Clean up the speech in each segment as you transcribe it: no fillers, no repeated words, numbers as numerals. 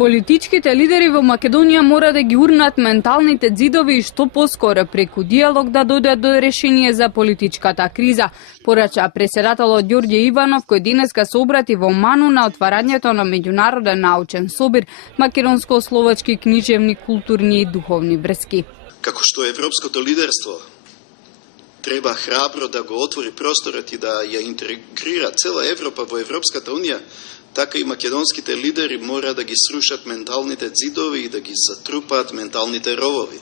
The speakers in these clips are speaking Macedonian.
Политичките лидери во Македонија мора да ги урнат менталните ѕидови и што поскоро преку диалог да дојдат до решение за политичката криза, порача преседателот Ѓорѓе Иванов, кој денеска се обрати во Ману на отварањето на меѓународен научен собир македонско-словачки книжевни, културни и духовни врски. Како што европското лидерство треба храбро да го отвори просторот и да ја интегрира цела Европа во Европската унија, така и македонските лидери мора да ги срушат менталните ѕидови и да ги затрупаат менталните ровови.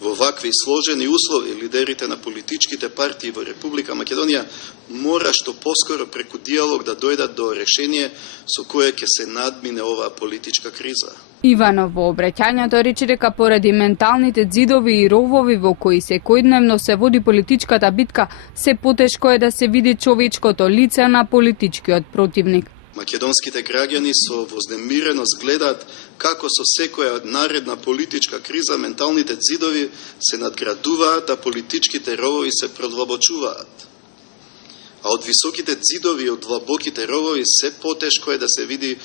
Во вакви сложени услови, лидерите на политичките партии во Република Македонија мора што поскоро преку диалог да дојдат до решение со кое ќе се надмине оваа политичка криза. Иванов во обраќањето рече дека поради менталните ѕидови и ровови во кои секојдневно се води политичката битка, се потешко е да се види човечкото лице на политичкиот противник. Македонските граѓани со вознемиреност гледаат како со секоја наредна политичка криза менталните ѕидови се надградуваат, а политичките ровови се продлабочуваат. А од високите ѕидови и од длабоките ровови се потешко е да се види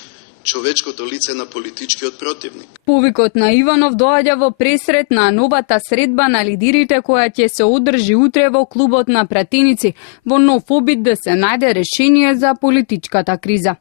човечкото лице на политичкиот противник. Повикот на Иванов доаѓа во пресрет на новата средба на лидерите која ќе се одржи утре во клубот на пратеници во нов обид да се најде решение за политичката криза.